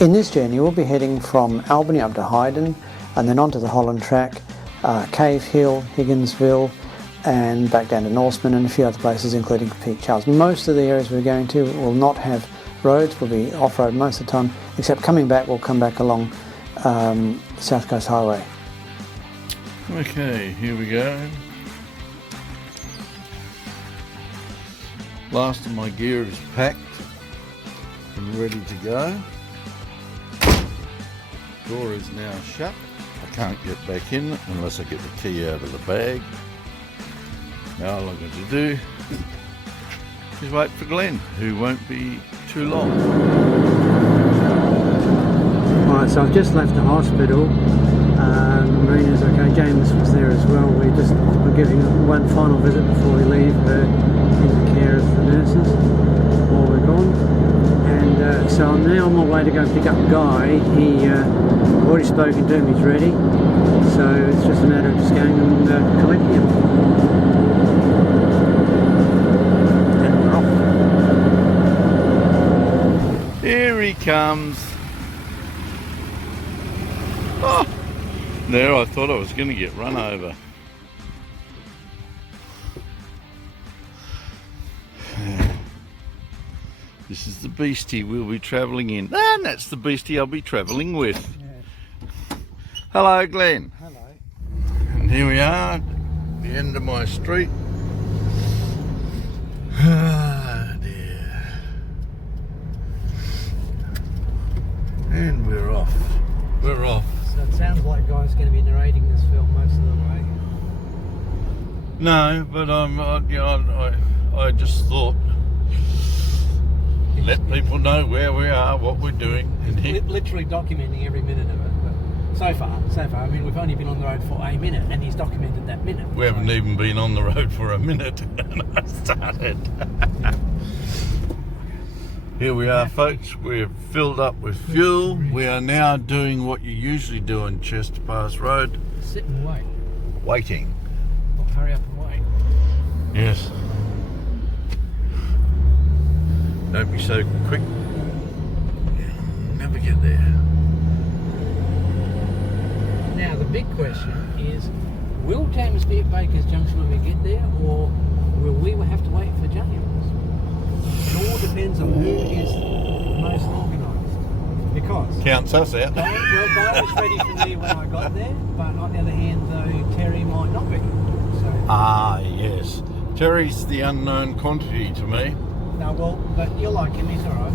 In this journey we'll be heading from Albany up to Hyden and then onto the Holland track, Cave Hill, Higginsville and back down to Norseman and a few other places including Peak Charles. Most of the areas we're going to will not have roads, we'll be off-road most of the time, except coming back we'll come back along South Coast Highway. Okay, here we go. Last of my gear is packed and ready to go. Door is now shut. I can't get back in unless I get the key out of the bag. Now all I've got to do is wait for Glenn, who won't be too long. Alright, so I've just left the hospital. Marina's okay, James was there as well. We're giving one final visit before we leave her in the care of the nurses while we're gone. And so I'm now on my way to go pick up Guy. I've already spoken to him, he's ready. So it's just a matter of just going and collecting him. And we're off. Here he comes. Oh, there I thought I was going to get run over. This is the beastie we'll be travelling in. And that's the beastie I'll be travelling with. Yeah. Hello, Glenn. Hello. And here we are, the end of my street. Ah, dear. And we're off. We're off. So it sounds like Guy's going to be narrating this film most of the way. No, but I just thought, let people know where we are, what we're doing. And literally documenting every minute of it. But so far, I mean, we've only been on the road for a minute, and he's documented that minute. We haven't even been on the road for a minute, and I started. Here we are, folks. We're filled up with fuel. We are now doing what you usually do on Chester Pass Road. Sit and wait. Waiting. Well, hurry up and wait. Yes. Don't be so quick. Never get there. Now the big question is, will James be at Baker's Junction when we get there, or will we have to wait for James? It all depends on who is most organised. Because counts us out. Guy was ready for me when I got there, but on the other hand, though, Terry might not be. So. Ah, yes. Terry's the unknown quantity to me. No, well, but you're like him, he's alright.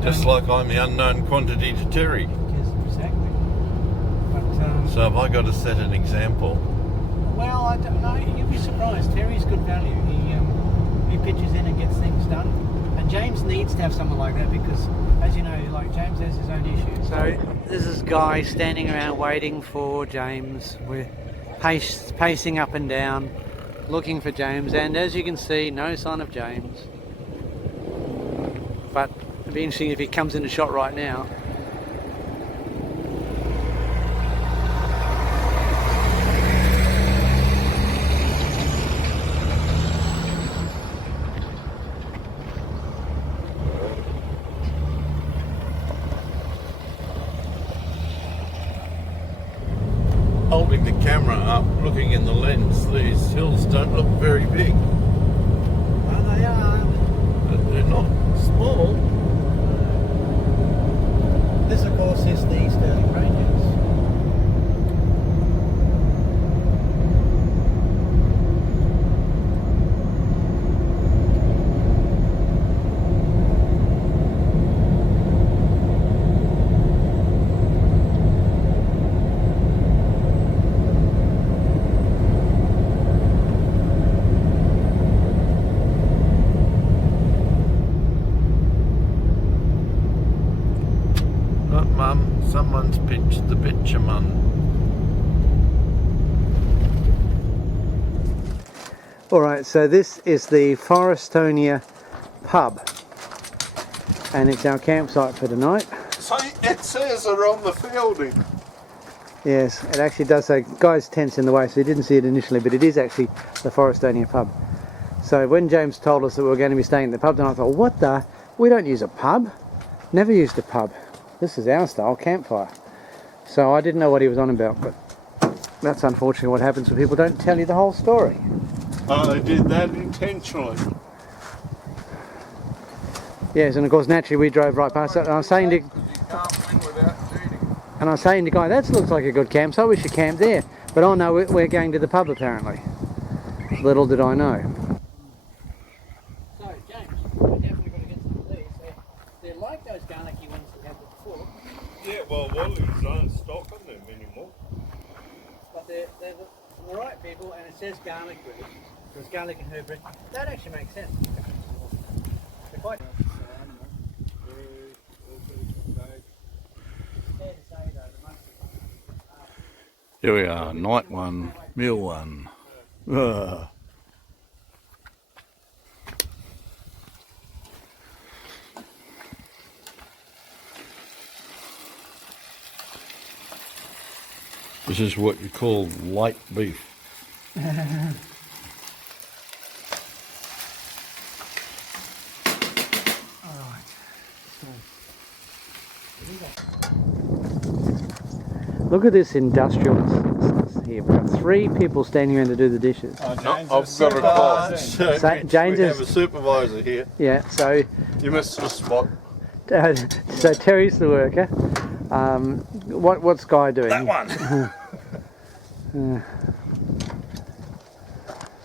Just like I'm the unknown quantity to Terry. Yes, exactly. But, so have I got to set an example? Well, I don't know. You'll be surprised. Terry's good value. He pitches in and gets things done. And James needs to have someone like that because, as you know, like James has his own issues. So this is Guy standing around waiting for James. We're pacing up and down, looking for James. And as you can see, no sign of James. But it'd be interesting if he comes into shot right now. Holding the camera up, looking in the lens, these hills don't look very big. Oh, they are. They're not small. This, of course, is the Stirling Ranges. Mum, someone's pitched the bitumen. Alright, so this is the Forestonia pub and it's our campsite for tonight. So it says around the fielding. Yes, it actually does say, Guy's tent's in the way so he didn't see it initially, but it is actually the Forestonia pub. So when James told us that we were going to be staying at the pub, then I thought, what the? We don't use a pub. Never used a pub. This is our style campfire. So I didn't know what he was on about, but that's unfortunately what happens when people don't tell you the whole story. Oh, they did that intentionally. Yes, and of course naturally we drove right past it, and I was saying to Guy, that looks like a good campsite, we should camp there. But oh no, we're going to the pub apparently. Little did I know. So James, we're definitely going to get some of these. They're like those garlicky ones that we had before. Yeah, well, Wally's don't stock on them anymore. But they're the right people, and it says garlic bread. Because garlic and herb bread, that actually makes sense. They're quite... Here we are, night one, meal one. Ugh. This is what you call light beef. Look at this industrialness here. We've got 3 people standing around to do the dishes. I've got a boss. James We is... have a supervisor here. Yeah, so... You missed the spot. So Terry's the worker. What's Guy doing? That one!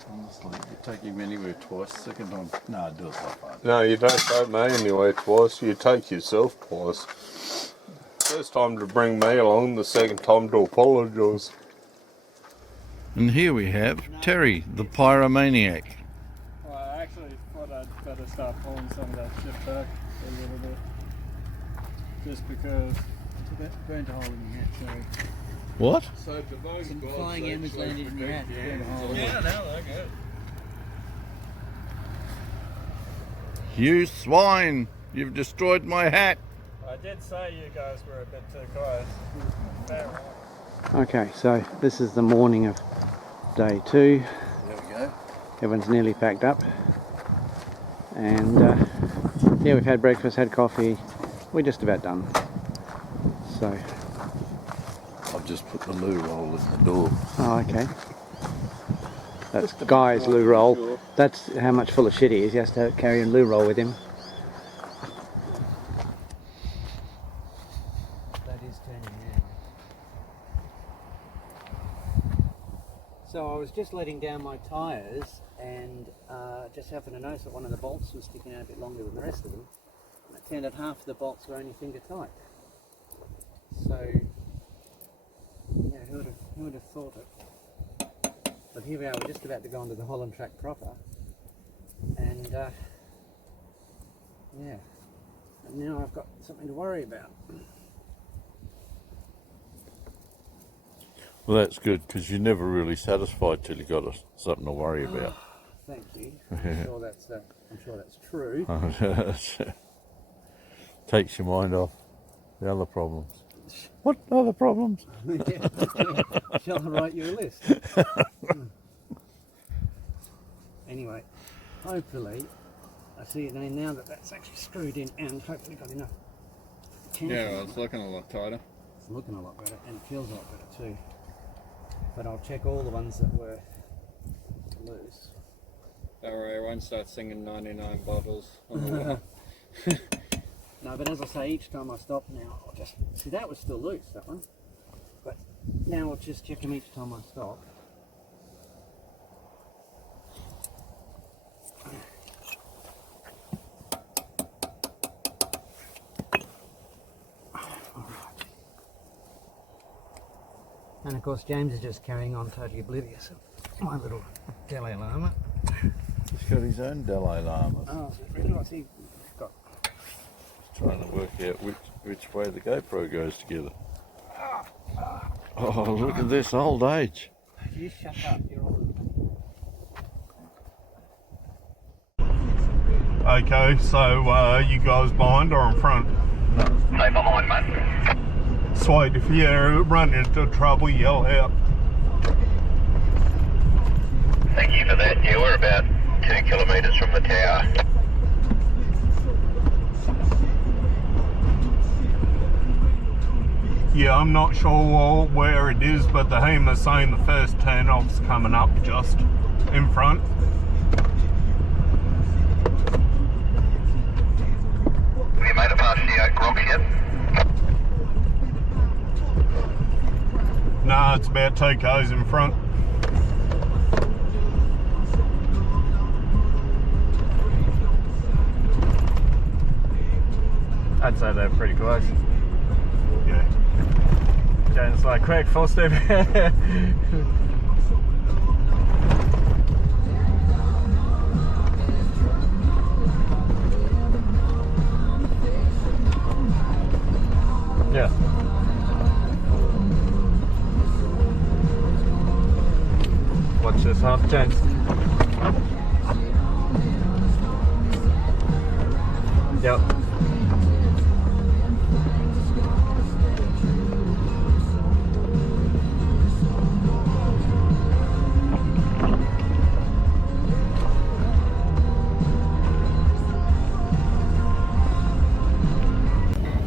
Honestly, you take him anywhere twice, second time, no, do it like that. No, you don't take me anywhere twice. You take yourself twice. First time to bring me along, the second time to apologise. And here we have Terry, the pyromaniac. Well, I actually thought I'd better start pulling some of that shit back a little bit. Just because it's a bit burnt a hole in your hat, sorry. What? So for those Some guys flying embers actually landed in your hat, forget- burnt a hole. Yeah, no, they're good. You swine! You've destroyed my hat! I did say you guys were a bit too close. Fair enough. Okay, so this is the morning of day 2. There we go. Everyone's nearly packed up. And yeah, we've had breakfast, had coffee. We're just about done. So, I've just put the loo roll in the door. oh, okay. That's Guy's loo roll. That's how much full of shit he is. He has to carry a loo roll with him. That is turning now. So I was just letting down my tyres and just happened to notice that one of the bolts was sticking out a bit longer than the rest of them. And it turned out half of the bolts were only finger tight. So, yeah, who would have thought it? But here we are, we're just about to go onto the Holland track proper. And yeah, and now I've got something to worry about. Well, that's good, because you're never really satisfied till you got something to worry about. Thank you. I'm sure that's true. Takes your mind off the other problems. What other problems? Shall I write you a list? Anyway, hopefully, I see it now that that's actually screwed in and hopefully got enough tension. Yeah, well, it's looking a lot tighter. It's looking a lot better and it feels a lot better too. But I'll check all the ones that were loose. Don't worry, I won't start singing 99 bottles on the way. No, but as I say, each time I stop now, I'll just see that was still loose, that one. But now I'll just check them each time I stop. And of course, James is just carrying on totally oblivious of my little Dalai Lama. He's got his own Dalai Lama. Oh, really? What's he got? Trying to work out which way the GoPro goes together. Oh, look at this old age. You shut up, you're on. Okay, so you guys behind or in front? Stay behind, mate. Sweet, if you run into trouble, yell out. Thank you for that. Yeah, we're about 2 kilometres from the tower. Yeah, I'm not sure where it is, but the Hamer's saying the first turn-off's coming up just in front. Have you made it past the Oak Rocks yet? Nah, it's about 2 k's in front. I'd say they're pretty close. Yeah. James like, quick, full step. Yeah. Watch this hump, James. Yep.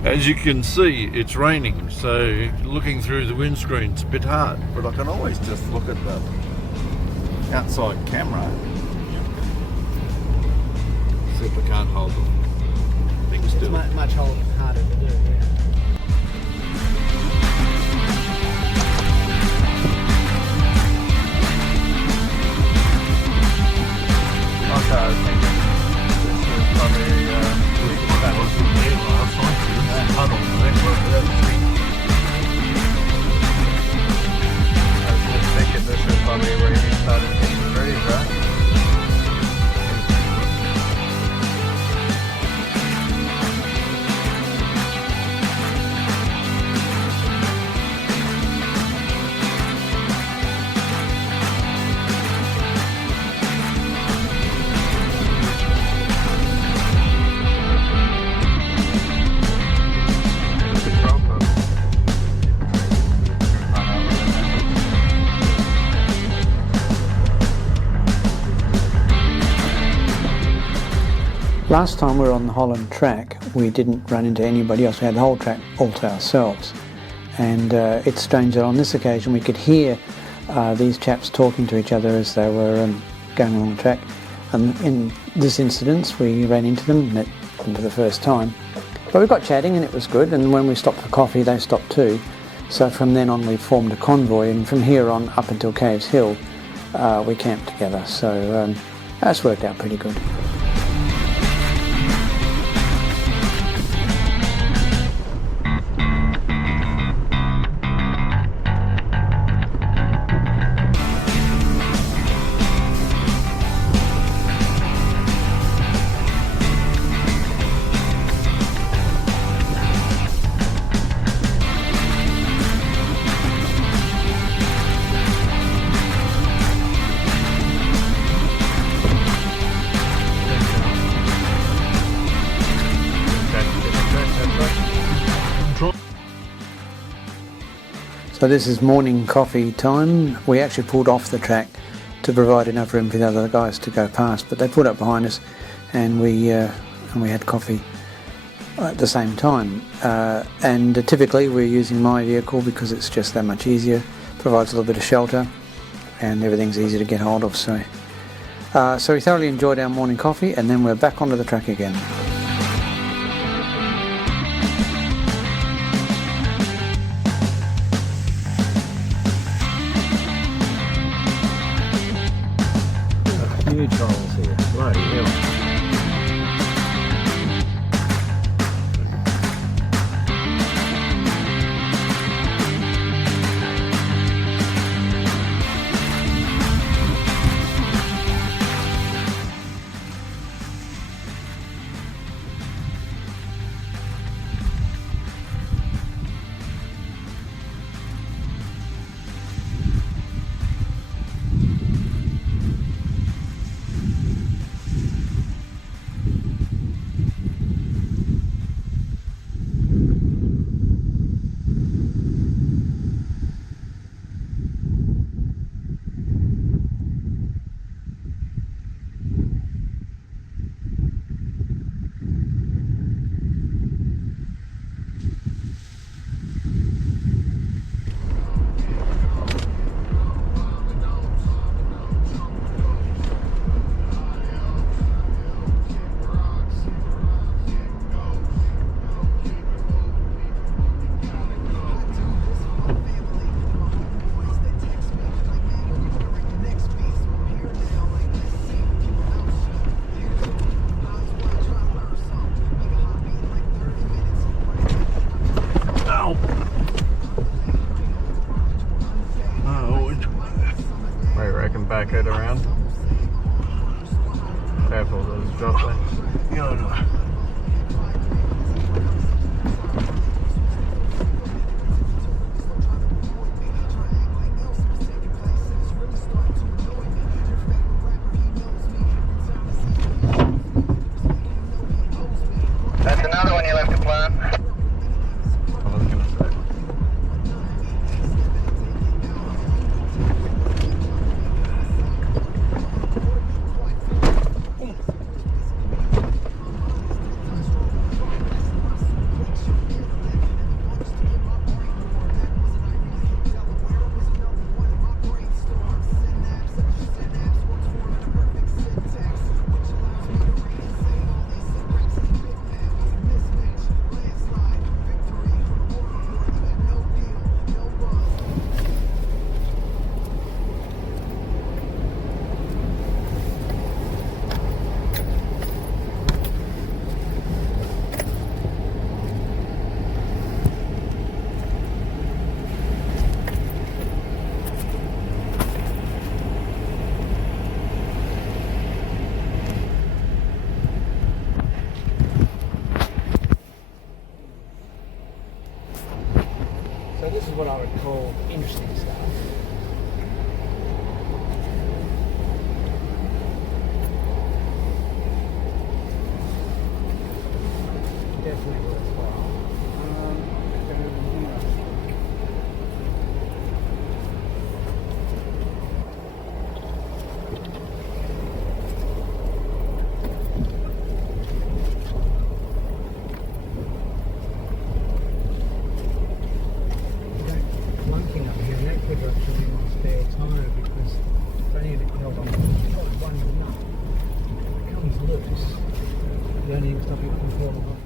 As you can see, it's raining, so looking through the windscreen's a bit hard, but I can always just look at the outside camera. See if I can't hold the thing still. Much harder to do, yeah. Okay, I was thinking this is probably that was the day last night. Tunnel, I was just thinking this is probably where he started hitting trees, right? Last time we were on the Holland track, we didn't run into anybody else. We had the whole track all to ourselves. And it's strange that on this occasion we could hear these chaps talking to each other as they were going along the track. And in this incident, we ran into them, met them for the first time. But we got chatting and it was good, and when we stopped for coffee, they stopped too. So from then on we formed a convoy, and from here on up until Caves Hill, we camped together. So that's worked out pretty good. So this is morning coffee time. We actually pulled off the track to provide enough room for the other guys to go past, but they pulled up behind us, and we had coffee at the same time. And typically we're using my vehicle because it's just that much easier, provides a little bit of shelter, and everything's easy to get hold of. So we thoroughly enjoyed our morning coffee, and then we're back onto the track again. Huge holes here. Bloody hell. can back it around. Careful, there's a drop there. Yeah, I know. That's another one you left to plant. I was gonna say. So this is what I would call interesting stuff. Definitely worthwhile. One thing I'm hearing, that could actually in my spare time because if I need to held on one nut, it comes loose. You don't even stop it from falling off.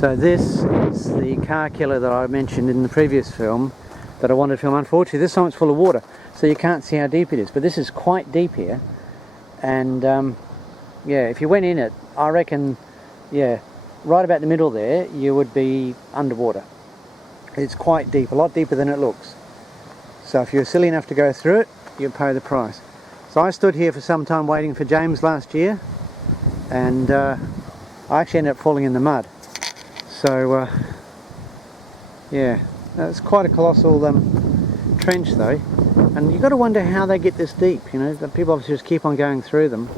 So this is the car killer that I mentioned in the previous film that I wanted to film. Unfortunately, this time it's full of water, so you can't see how deep it is. But this is quite deep here, and yeah, if you went in it, I reckon, yeah, right about the middle there, you would be underwater. It's quite deep, a lot deeper than it looks. So if you're silly enough to go through it, you'll pay the price. So I stood here for some time waiting for James last year, and I actually ended up falling in the mud. So yeah, it's quite a colossal trench though, and you've got to wonder how they get this deep. You know, the people obviously just keep on going through them.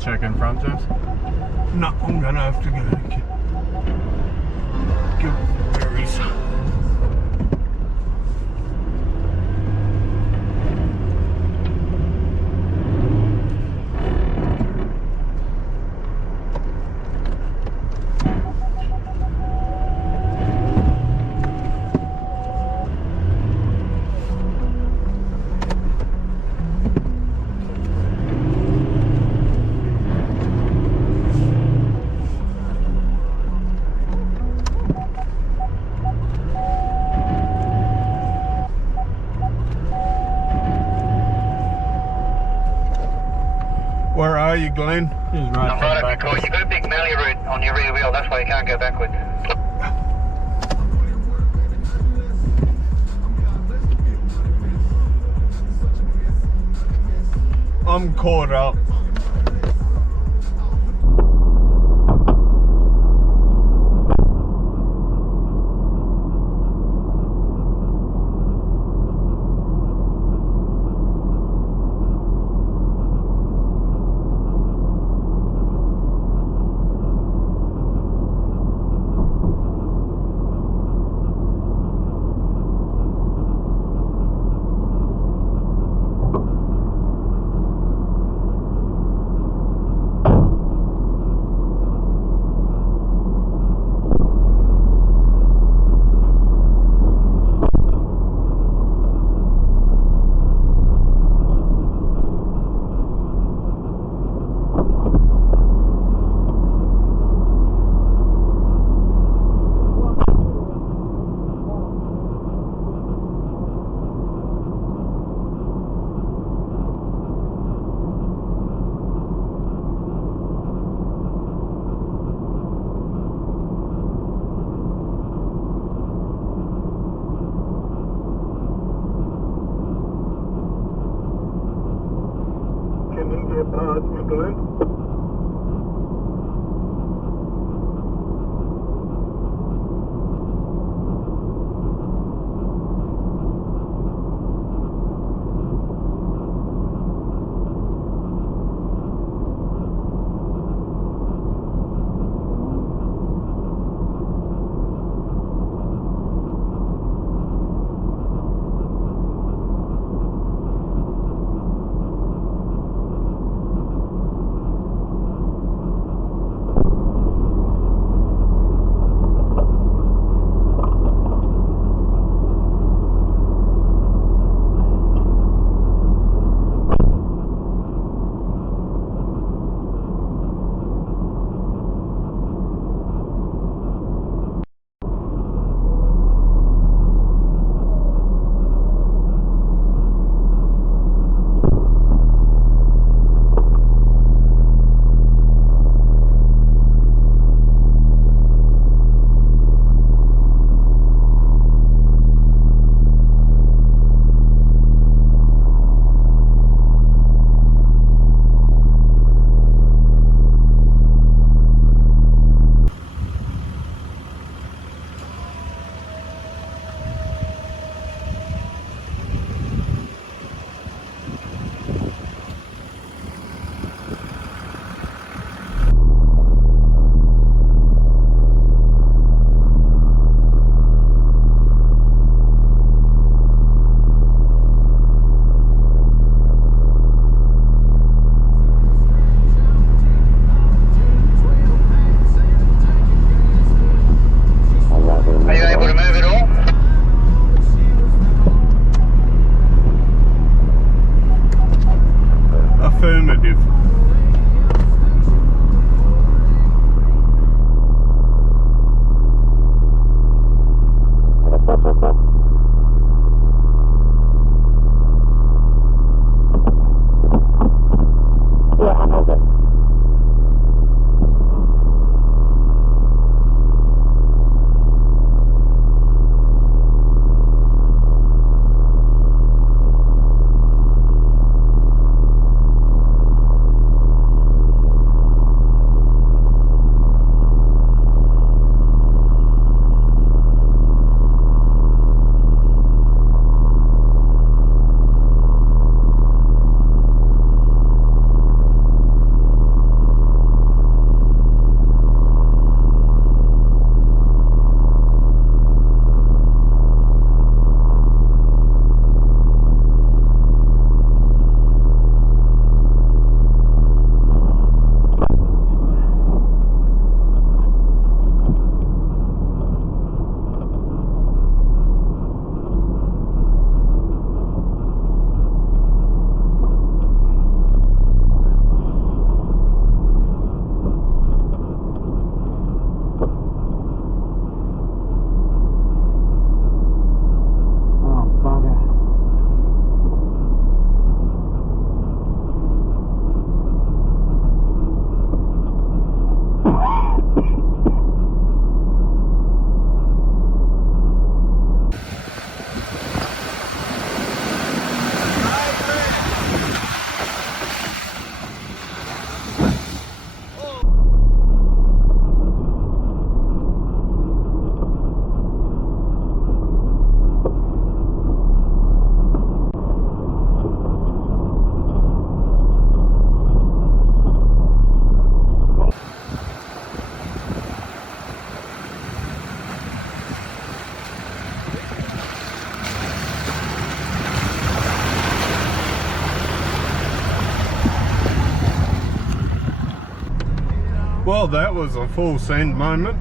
Check in front, James? No, I'm gonna have to go give berries. are you, Glenn? Just I'm right up your course. You've got a big mallee root on your rear wheel, that's why you can't go backwards. I'm caught up. Oh, that was a full send moment.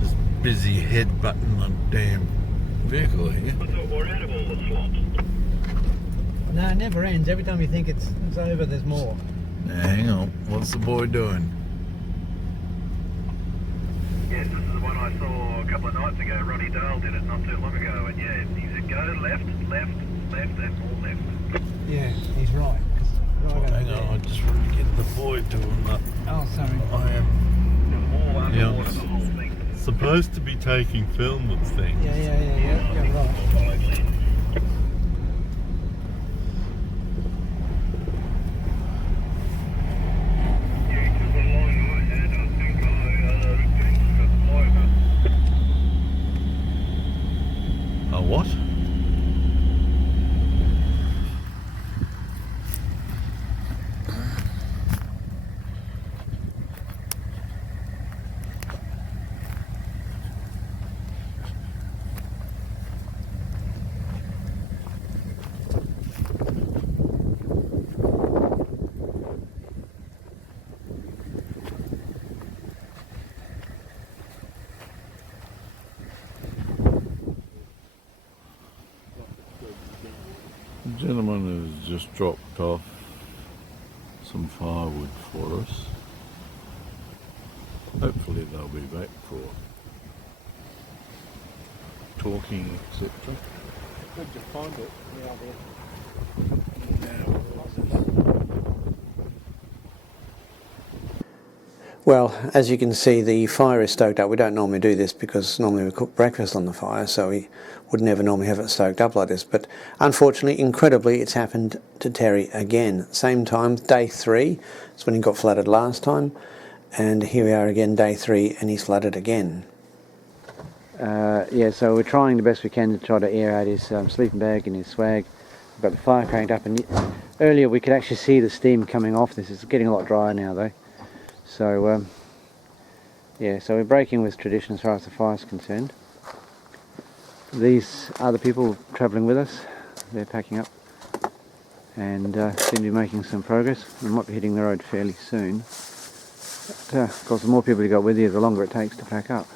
Just busy headbutting the damn vehicle here. No, it never ends. Every time you think it's over, there's more. Now, hang on. What's the boy doing? Yes, this is the one I saw a couple of nights ago. Ronnie Dale did it not too long ago, and yeah, he said go left, left, left, and more left. Yeah, he's right. Hang on, I just want to get the boy doing that. Oh, sorry. I am More underwater, Yeah. the whole thing. supposed to be taking film of things. Yeah, right. A what? just dropped off some firewood for us. Hopefully they'll be back for talking, etc. Good to find it. Well, as you can see, the fire is stoked up. We don't normally do this because normally we cook breakfast on the fire, so we would never normally have it stoked up like this. But unfortunately, incredibly, it's happened to Terry again. Same time, day 3. That's when he got flooded last time. And here we are again, day 3, and he's flooded again. Yeah, so we're trying the best we can to try to air out his sleeping bag and his swag. We've got the fire cranked up, and earlier we could actually see the steam coming off this. It's getting a lot drier now though. So yeah, so we're breaking with tradition as far as the fire is concerned. These are the people travelling with us. They're packing up and seem to be making some progress. We might be hitting the road fairly soon. But, of course, the more people you got with you, the longer it takes to pack up.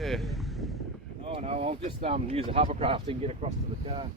Yeah. Oh no, I'll just use a hovercraft and get across to the car.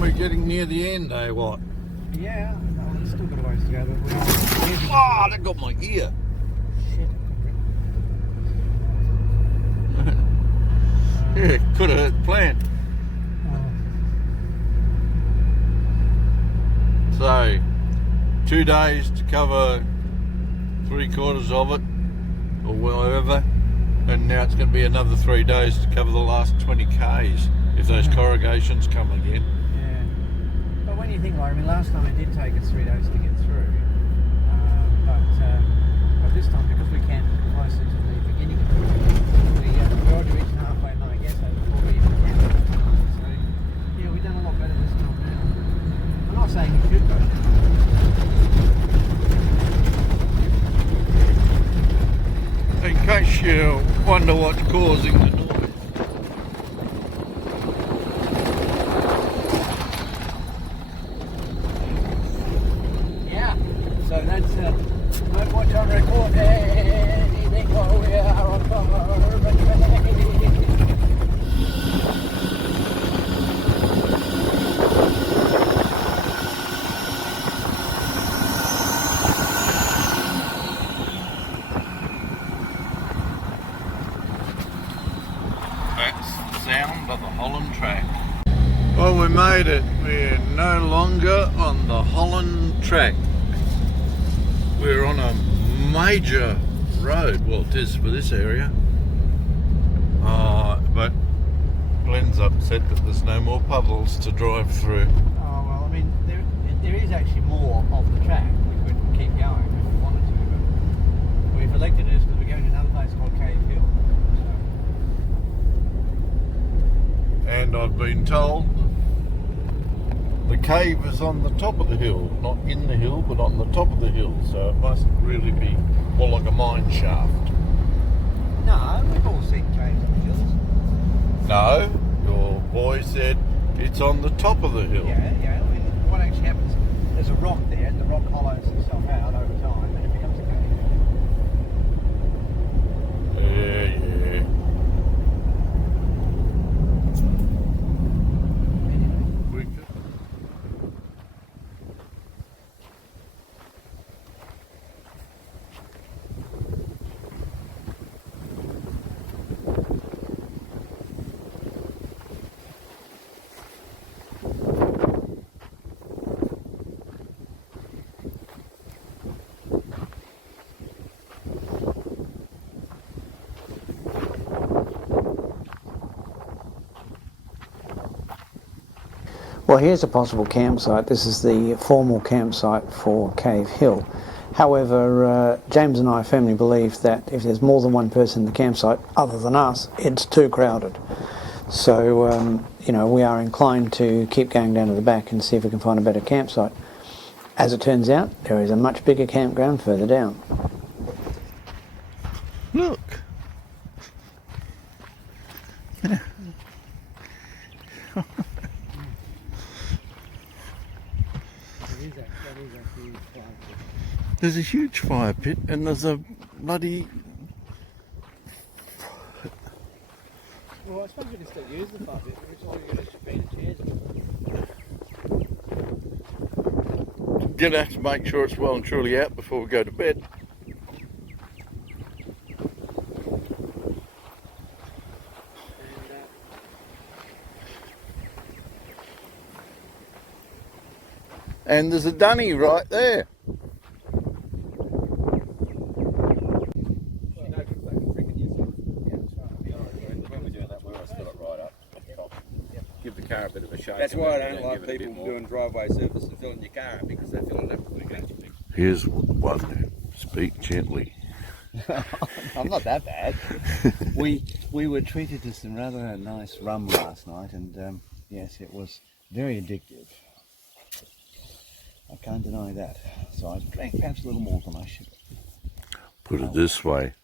We're getting near the end, eh? What? Yeah, no, still got a ways to go. But Oh, that got my ear. Yeah, could have hurt the plant. So, 2 days to cover 3/4 of it, or whatever, and now it's going to be another 3 days to cover the last 20 k's if those corrugations come again. But when you think, like, I mean, last time it did take us 3 days to get through, but this time, because we camped closer to the beginning of we already reached the halfway mark, I guess, before we even camped at the time. So, yeah, we've done a lot better this time now. I'm not saying we should, but In case you wonder what's causing the noise. so that's no point on record anything while we are on fire. That's the sound of the Holland track. Well, we made it. We're no longer on the Holland track. We're on a major road. Well, it is for this area. But Glenn's upset that there's no more puddles to drive through. Oh well, I mean, there is actually more of the track. We could keep going if we wanted to, but we've elected it because we're going to another place called Cave Hill. And I've been told the cave is on the top of the hill, not in the hill, but on the top of the hill. So it must really be more like a mine shaft. No, we've all seen caves on the hills. No, your boy said it's on the top of the hill. Yeah. I mean, what actually happens there's a rock there, and the rock hollows itself out over time, and it becomes a cave. Yeah. Wicked. Well, here's a possible campsite. This is the formal campsite for Cave Hill. However, James and I firmly believe that if there's more than one person in the campsite, other than us, it's too crowded. So, you know, we are inclined to keep going down to the back and see if we can find a better campsite. As it turns out, there is a much bigger campground further down. Look. There's a huge fire pit and there's a bloody... Well, I suppose we can still use the fire pit, because all you're going to be the chairs. Gonna have to make sure it's well and truly out before we go to bed. And there's a dunny right there. Give the car a bit of a shake. That's why I don't like people doing driveway service and filling your car up, because they're filling it up quicker. Here's one. Speak gently. I'm not that bad. we were treated to some rather nice rum last night, and yes, it was very addictive. I can't deny that. So I drank perhaps a little more than I should. Put it this way.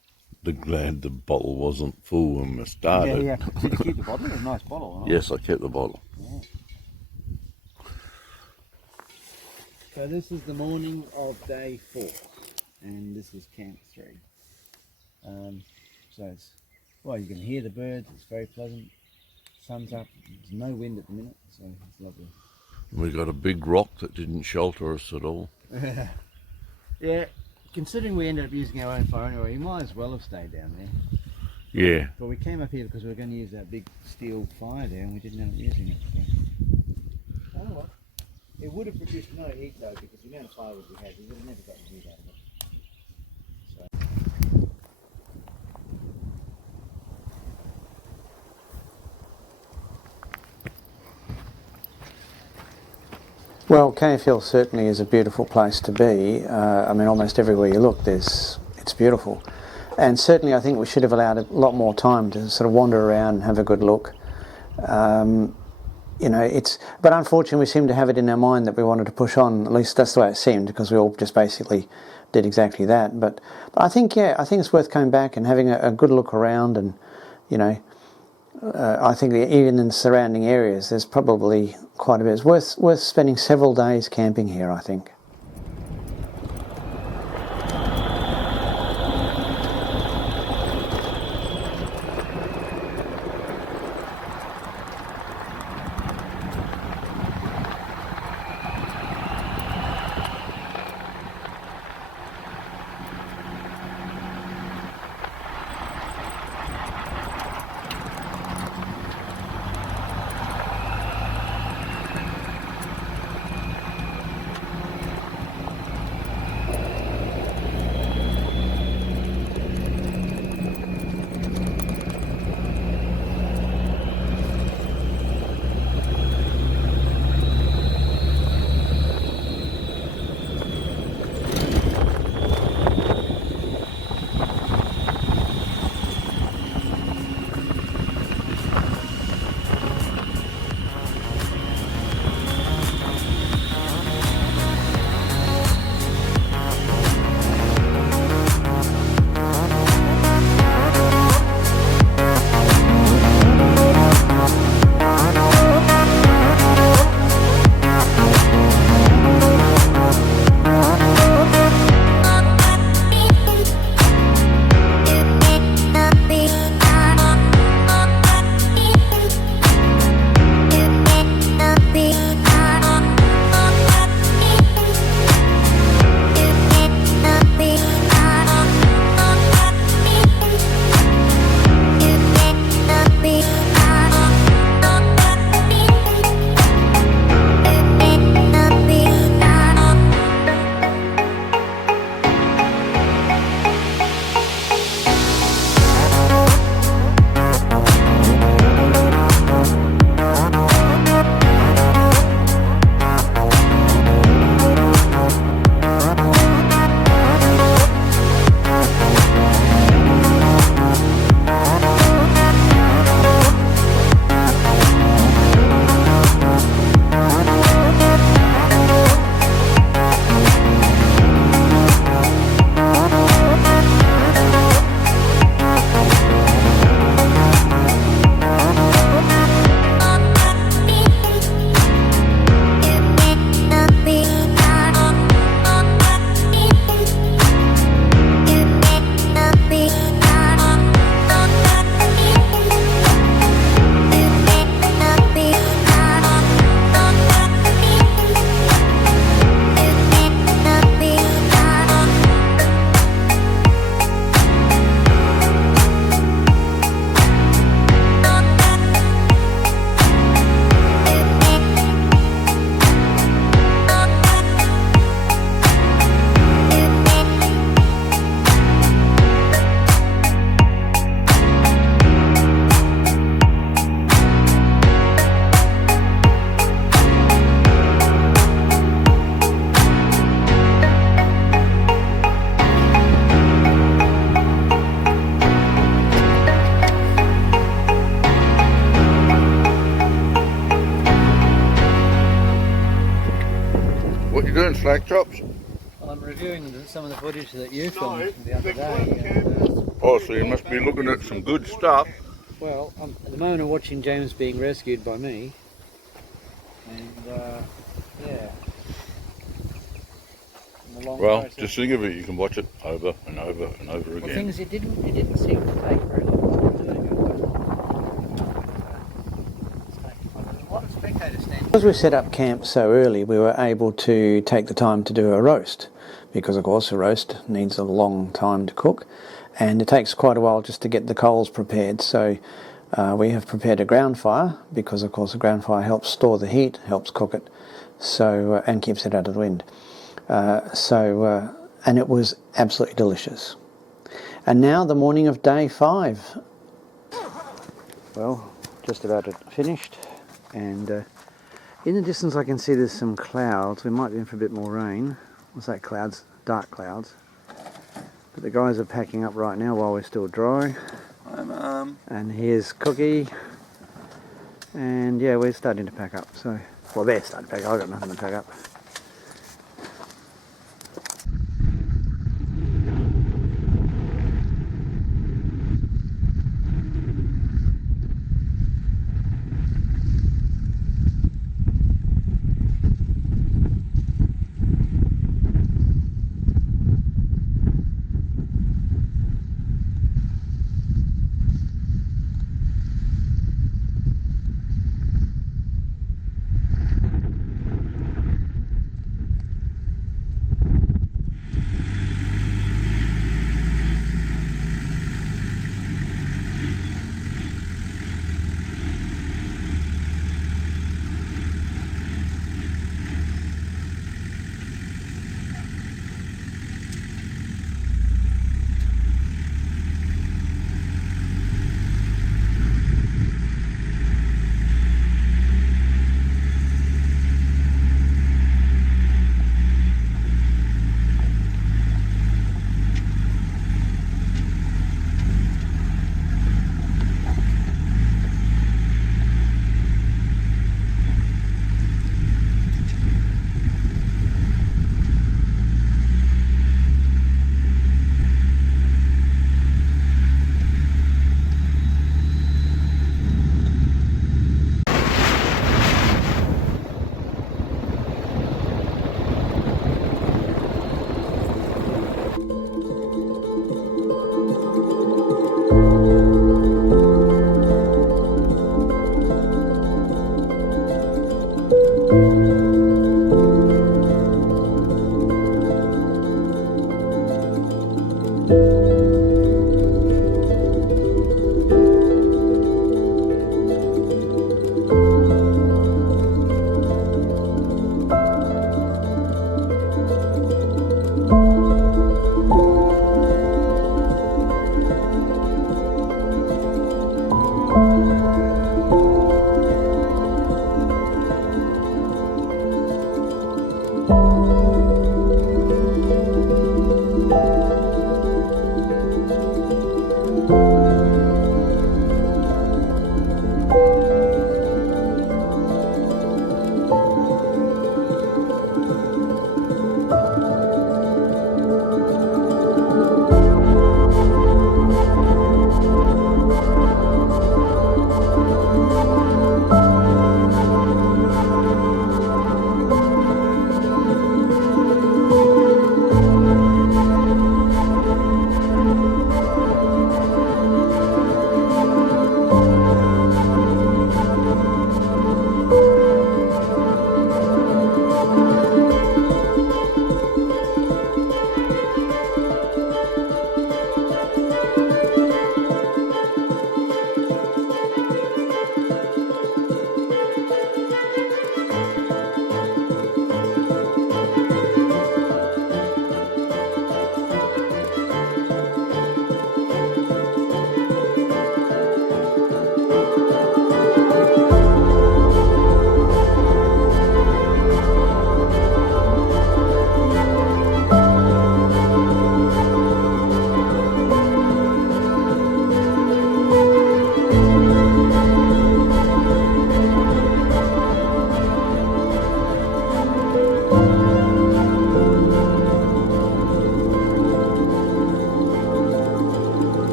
Glad the bottle wasn't full when we started. Yeah. Did you keep the bottle? It was a nice bottle. Huh? Yes, I kept the bottle. Yeah. So this is the morning of day 4, and this is camp 3. So it's, well, you can hear the birds. It's very pleasant. Sun's up. There's no wind at the minute, so it's lovely. We got a big rock that didn't shelter us at all. Yeah. Considering we ended up using our own fire anyway, you might as well have stayed down there. Yeah. But we came up here because we were going to use that big steel fire there, and we didn't end up using it. So. Oh well. It would have produced no heat though, because the amount of firewood we had, we would have never gotten heat out of it. Well, Cave Hill certainly is a beautiful place to be. I mean, almost everywhere you look, it's beautiful. And certainly I think we should have allowed a lot more time to sort of wander around and have a good look. You know, but unfortunately we seem to have it in our mind that we wanted to push on. At least that's the way it seemed, because we all just basically did exactly that. But I think, yeah, I think it's worth coming back and having a good look around, and, you know, I think even in the surrounding areas there's probably quite a bit. It's worth spending several days camping here, I think. track chops? Well, I'm reviewing some of the footage that you filmed the other day. Oh, so you must be looking at some good stuff. Well, at the moment I'm watching James being rescued by me. And, yeah. And the long Well, process. just think of it, you can watch it over and over and over Well, the again. thing is, it didn't seem to take very long to do it. A lot of spectators standing. Because we set up camp so early, we were able to take the time to do a roast, because of course a roast needs a long time to cook, and it takes quite a while just to get the coals prepared. So we have prepared a ground fire, because of course a ground fire helps store the heat, helps cook it, so and keeps it out of the wind. And it was absolutely delicious. And now the morning of day 5. Well, just about finished, and in the distance I can see there's some clouds. We might be in for a bit more rain. What's that, clouds? Dark clouds. But the guys are packing up right now while we're still dry. Hi, Mum. And here's Cookie. And yeah, we're starting to pack up. So, well, they're starting to pack up. I've got nothing to pack up.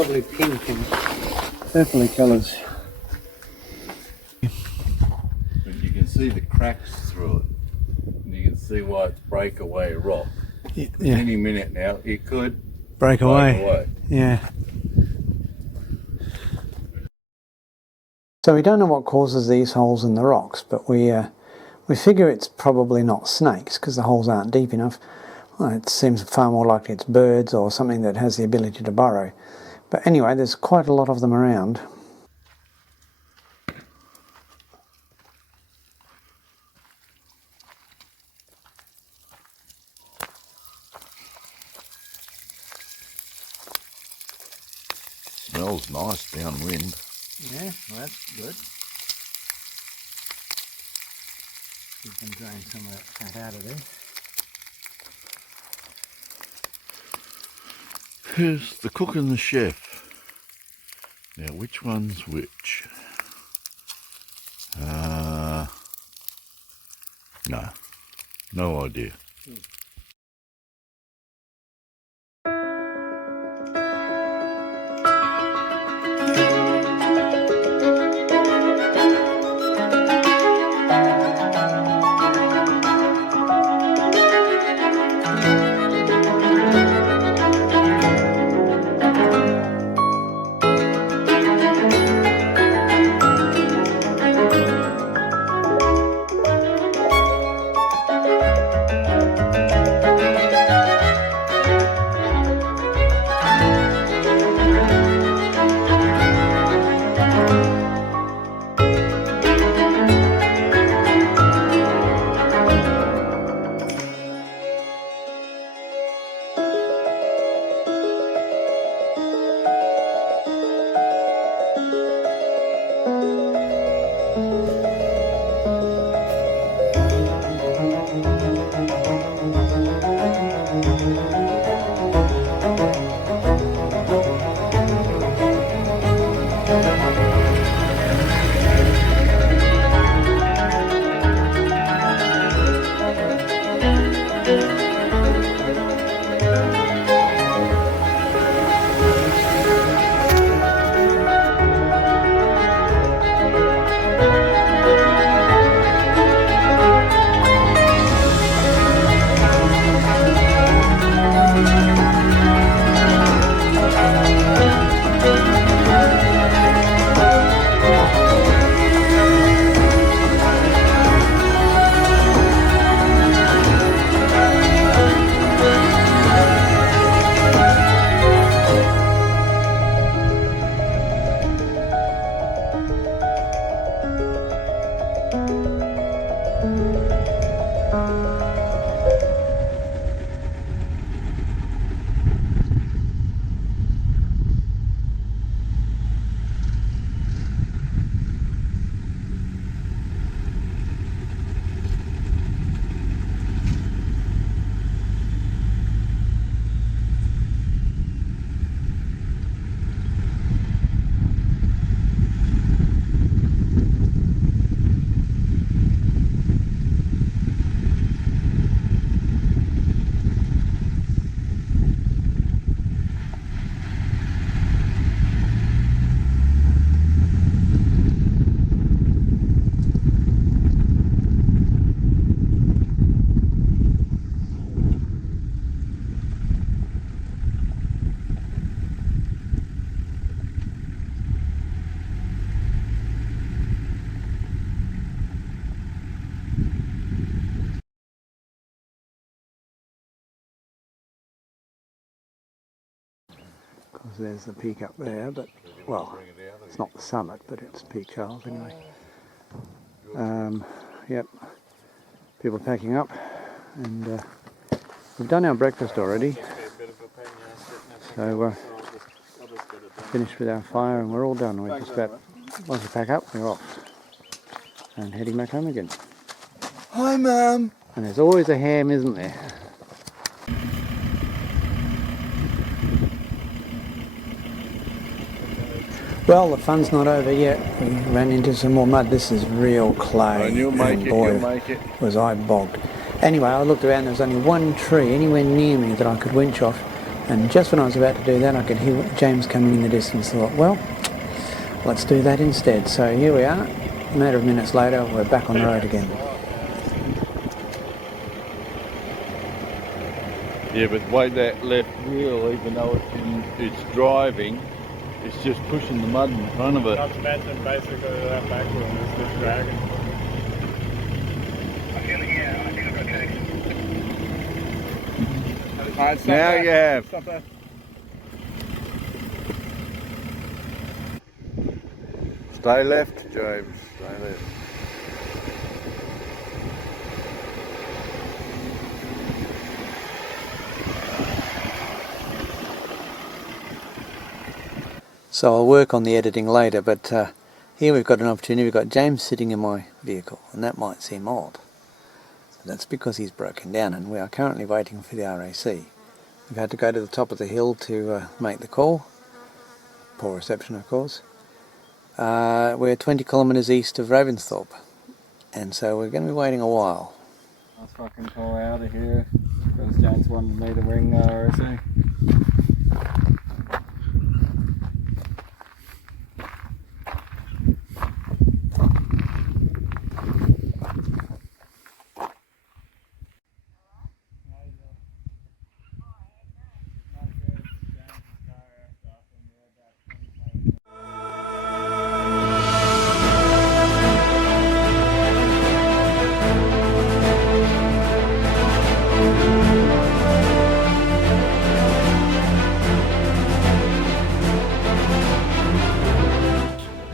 lovely pink and purpley colours. But you can see the cracks through it. And you can see why it's breakaway rock. Yeah. Any minute now, it could Break away. Yeah. So we don't know what causes these holes in the rocks, but we figure it's probably not snakes because the holes aren't deep enough. Well, it seems far more likely it's birds or something that has the ability to burrow. But anyway, there's quite a lot of them around. Smells nice downwind. Yeah, well, that's good. You can drain some of that fat out of there. Here's the cook and the chef. Now, which one's which? No idea. Because there's the peak up there, but, well, it's not the summit, but it's Peak Charles anyway. Yep, people packing up, and we've done our breakfast already, so finished with our fire and we're all done. We're just about, once we pack up, we're off and heading back home again. Hi, Mum. And there's always a ham, isn't there? Well, the fun's not over yet. We ran into some more mud. This is real clay. And you'll make and it, boy, you'll make it. was I bogged. Anyway, I looked around, there was only one tree anywhere near me that I could winch off, And just when I was about to do that, I could hear James coming in the distance. I thought, well, let's do that instead. So here we are. A matter of minutes later, we're back on the road again. Yeah, but the way that left wheel, even though it's driving, it's just pushing the mud in front of it. Not to mention basically that back wheel is just dragging. I feel it, yeah, I think I've got changed. Alright, stop Now there. you have. Stop there. Stay left, James. Stay left. So I'll work on the editing later, but here we've got an opportunity. We've got James sitting in my vehicle, and that might seem odd. But that's because he's broken down, and we are currently waiting for the RAC. We've had to go to the top of the hill to make the call. Poor reception, of course. We're 20 kilometres east of Ravensthorpe, and so we're going to be waiting a while. Let's fucking pull out of here because James wanted me to ring the RSA.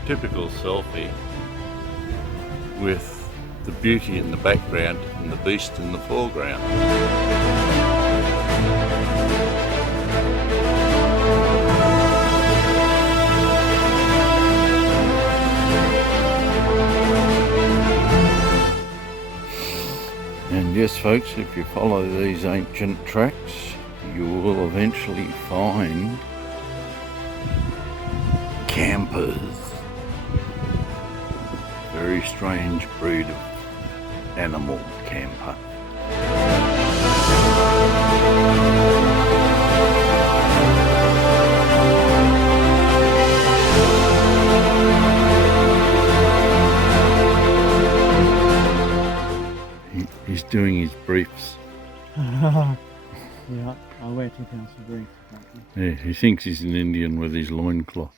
Typical selfie with the beauty in the background and the beast in the foreground. And yes folks, if you follow these ancient tracks, you will eventually find campers. Very strange breed of animal camper. He's doing his briefs. Yeah, I'll wear 2 pounds for brief. Yeah, he thinks he's an Indian with his loincloth.